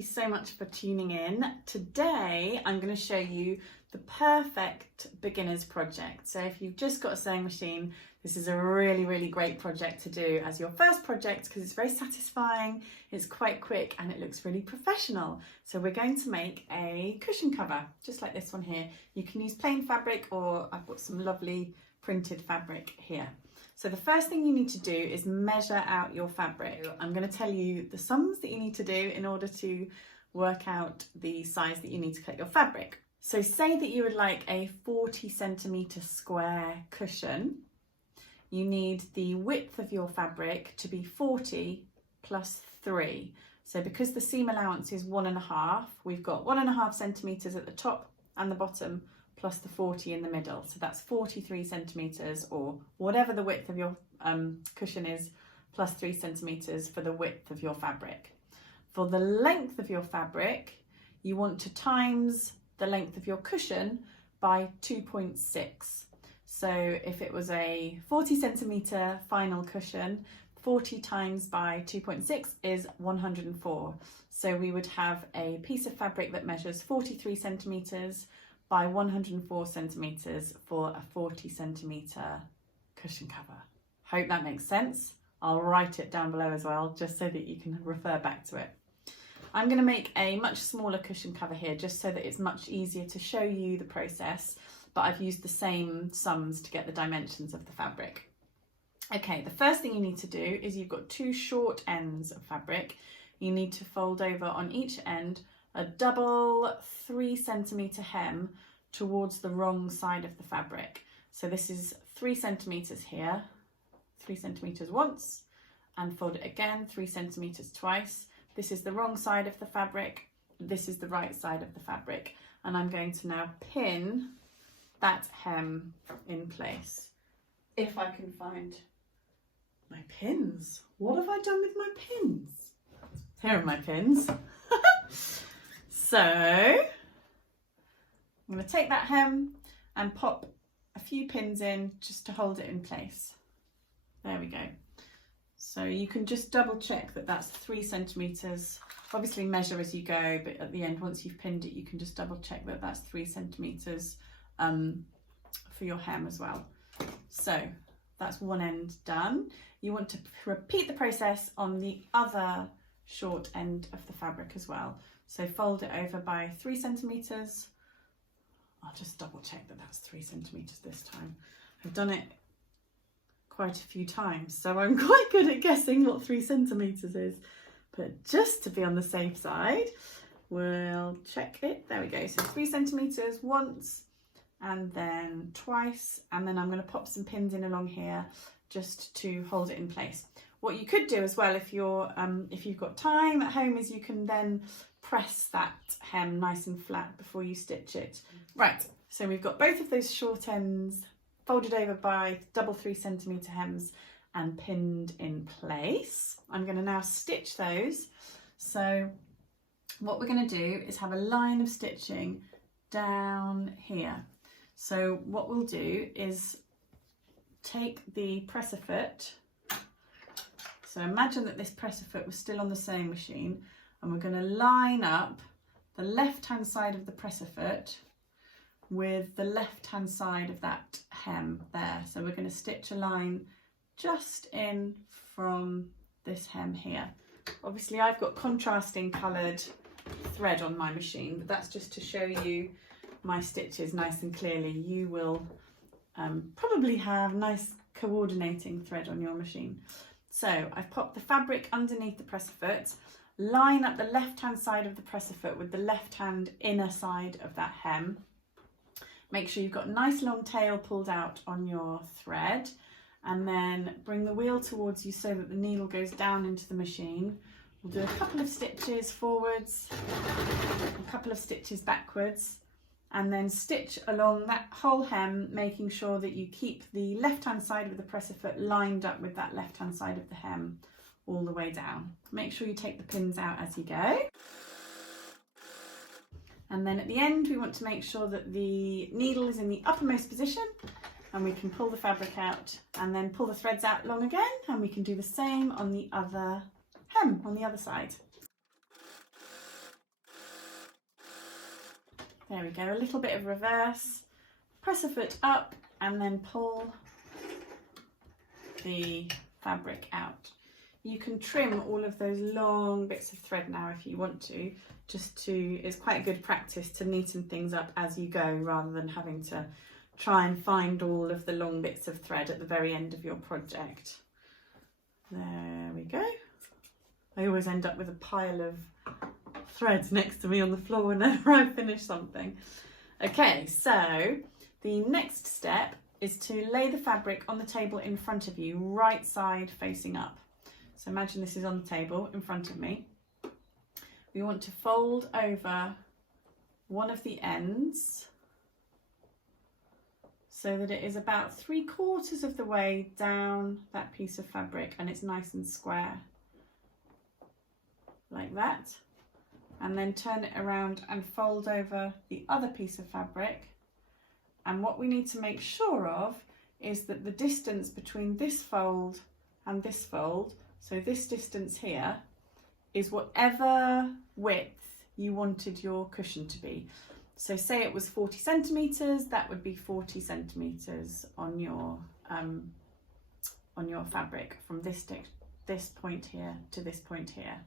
you so much for tuning in. Today I'm going to show you the perfect beginner's project. So if you've just got a sewing machine, this is a really great project to do as your first project because it's very satisfying, it's quite quick and it looks really professional. So we're going to make a cushion cover, just like this one here. You can use plain fabric or I've got some lovely printed fabric here. So the first thing you need to do is measure out your fabric. I'm going to tell you the sums that you need to do in order to work out the size that you need to cut your fabric. So say that you would like a 40 centimetre square cushion. You need the width of your fabric to be 40 plus 3. So because the seam allowance is 1.5, we've got 1.5 centimetres at the top and the bottom plus the 40 in the middle. So that's 43 centimetres, or whatever the width of your cushion is, plus 3 centimetres for the width of your fabric. For the length of your fabric, you want to times the length of your cushion by 2.6. So if it was a 40 centimetre final cushion, 40 times by 2.6 is 104. So we would have a piece of fabric that measures 43 centimetres by 104 centimetres for a 40 centimetre cushion cover. Hope that makes sense. I'll write it down below as well, just so that you can refer back to it. I'm going to make a much smaller cushion cover here, just so that it's much easier to show you the process, but I've used the same sums to get the dimensions of the fabric. Okay, the first thing you need to do is you've got two short ends of fabric. You need to fold over on each end a double 3 centimetre hem towards the wrong side of the fabric. So this is 3 centimetres here, 3 centimetres once, and fold it again 3 centimetres twice. This is the wrong side of the fabric, this is the right side of the fabric, and I'm going to now pin that hem in place. If I can find my pins. What have I done with my pins? Here are my pins. So I'm going to take that hem and pop a few pins in just to hold it in place. There we go. So you can just double check that that's 3 centimetres. Obviously measure as you go, but at the end, once you've pinned it, you can just double check that that's 3 centimetres for your hem as well. So that's one end done. You want to repeat the process on the other short end of the fabric as well. So fold it over by 3 centimetres. I'll just double check that that's 3 centimetres this time. I've done it quite a few times, so I'm quite good at guessing what 3 centimetres is. But just to be on the safe side, we'll check it. There we go. So 3 centimetres once and then twice. And then I'm going to pop some pins in along here just to hold it in place. What you could do as well, if you've got time at home, is you can then press that hem nice and flat before you stitch it. Right, so we've got both of those short ends folded over by double 3 centimetre hems and pinned in place. I'm going to now stitch those. So what we're going to do is have a line of stitching down here. So what we'll do is take the presser foot. So imagine that this presser foot was still on the sewing machine, and we're going to line up the left hand side of the presser foot with the left hand side of that hem there. So we're going to stitch a line just in from this hem here. Obviously I've got contrasting coloured thread on my machine, but that's just to show you my stitches nice and clearly. You will probably have nice coordinating thread on your machine. So I've popped the fabric underneath the presser foot, line up the left hand side of the presser foot with the left hand inner side of that hem. Make sure you've got a nice long tail pulled out on your thread, and then bring the wheel towards you so that the needle goes down into the machine. We'll do a couple of stitches forwards, a couple of stitches backwards, and then stitch along that whole hem, making sure that you keep the left hand side of the presser foot lined up with that left hand side of the hem all the way down. Make sure you take the pins out as you go. And then at the end, we want to make sure that the needle is in the uppermost position, and we can pull the fabric out and then pull the threads out long again, and we can do the same on the other hem on the other side. There we go, a little bit of reverse, press a foot up and then pull the fabric out. You can trim all of those long bits of thread now if you want to, it's quite good practice to neaten things up as you go rather than having to try and find all of the long bits of thread at the very end of your project. There we go. I always end up with a pile of threads next to me on the floor whenever I finish something. Okay, so the next step is to lay the fabric on the table in front of you, right side facing up. So imagine this is on the table in front of me. We want to fold over one of the ends so that it is about 3/4 of the way down that piece of fabric and it's nice and square, like that. And then turn it around and fold over the other piece of fabric. And what we need to make sure of is that the distance between this fold and this fold, so this distance here, is whatever width you wanted your cushion to be. So say it was 40 centimetres, that would be 40 centimetres on your fabric from this point here to this point here.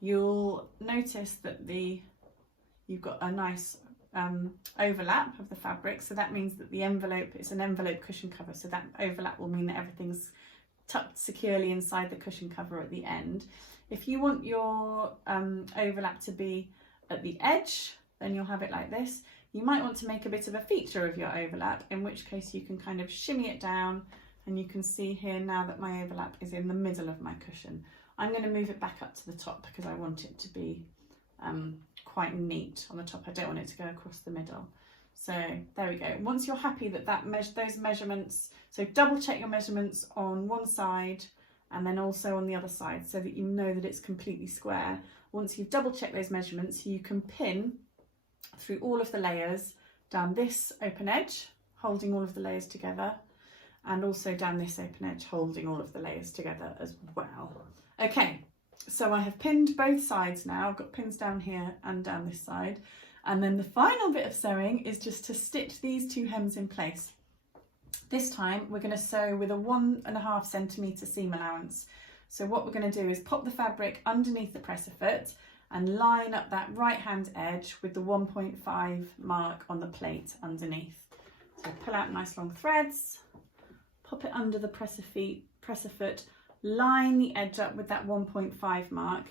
You'll notice that you've got a nice overlap of the fabric, so that means that the envelope is an envelope cushion cover, so that overlap will mean that everything's tucked securely inside the cushion cover at the end. If you want your overlap to be at the edge, then you'll have it like this. You might want to make a bit of a feature of your overlap, in which case you can kind of shimmy it down, and you can see here now that my overlap is in the middle of my cushion. I'm going to move it back up to the top because I want it to be quite neat on the top. I don't want it to go across the middle. So there we go. Once you're happy that those measurements, so double check your measurements on one side and then also on the other side so that you know that it's completely square. Once you've double checked those measurements, you can pin through all of the layers down this open edge, holding all of the layers together, and also down this open edge, holding all of the layers together as well. Okay, so I have pinned both sides now. I've got pins down here and down this side. And then the final bit of sewing is just to stitch these two hems in place. This time we're going to sew with a 1.5 centimetre seam allowance. So what we're going to do is pop the fabric underneath the presser foot and line up that right hand edge with the 1.5 mark on the plate underneath. So pull out nice long threads, pop it under the presser foot, line the edge up with that 1.5 mark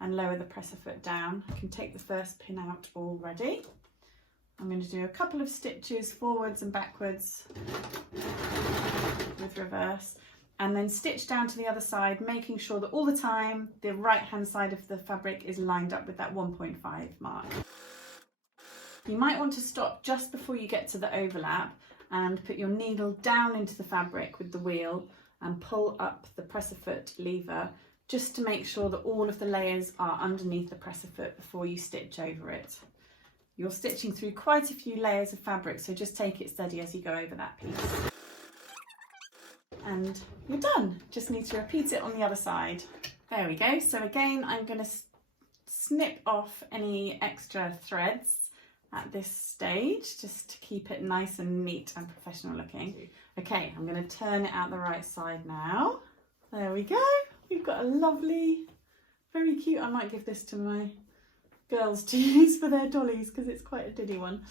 and lower the presser foot down. I can take the first pin out already. I'm going to do a couple of stitches forwards and backwards with reverse, and then stitch down to the other side, making sure that all the time the right hand side of the fabric is lined up with that 1.5 mark. You might want to stop just before you get to the overlap and put your needle down into the fabric with the wheel and pull up the presser foot lever, just to make sure that all of the layers are underneath the presser foot before you stitch over it. You're stitching through quite a few layers of fabric, so just take it steady as you go over that piece. And you're done. Just need to repeat it on the other side. There we go. So again, I'm going to snip off any extra threads at this stage, just to keep it nice and neat and professional looking. Okay, I'm going to turn it out the right side now. There we go. We've got a lovely, very cute, I might give this to my girls to use for their dollies because it's quite a diddy one.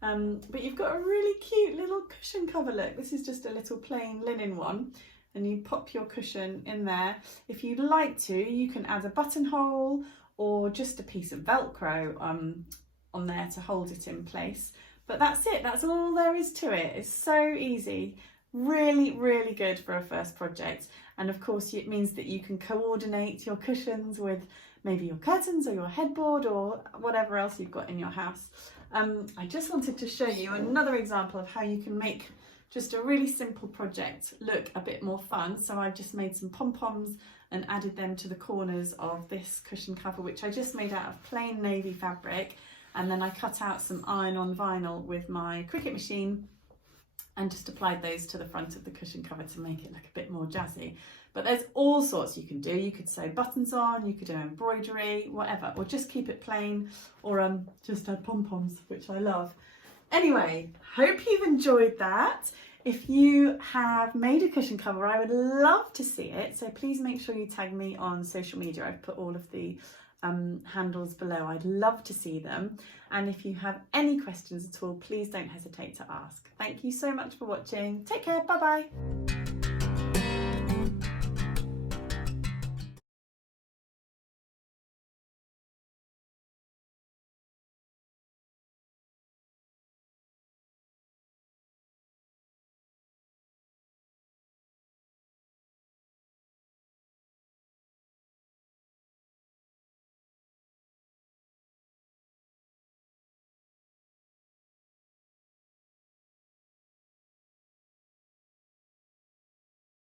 But you've got a really cute little cushion cover look. This is just a little plain linen one, and you pop your cushion in there. If you'd like to, you can add a buttonhole or just a piece of Velcro on there to hold it in place. But that's it, that's all there is to it. It's so easy. Really, really good for a first project. And of course it means that you can coordinate your cushions with maybe your curtains or your headboard or whatever else you've got in your house. I just wanted to show you another example of how you can make just a really simple project look a bit more fun. So I've just made some pom-poms and added them to the corners of this cushion cover, which I just made out of plain navy fabric. And then I cut out some iron-on vinyl with my Cricut machine and just applied those to the front of the cushion cover to make it look a bit more jazzy. But there's all sorts you can do. You could sew buttons on, you could do embroidery, whatever, or just keep it plain, or just add pom-poms, which I love. Anyway, hope you've enjoyed that. If you have made a cushion cover, I would love to see it. So please make sure you tag me on social media. I've put all of the handles below. I'd love to see them. And if you have any questions at all, please don't hesitate to ask. Thank you so much for watching. Take care. Bye bye.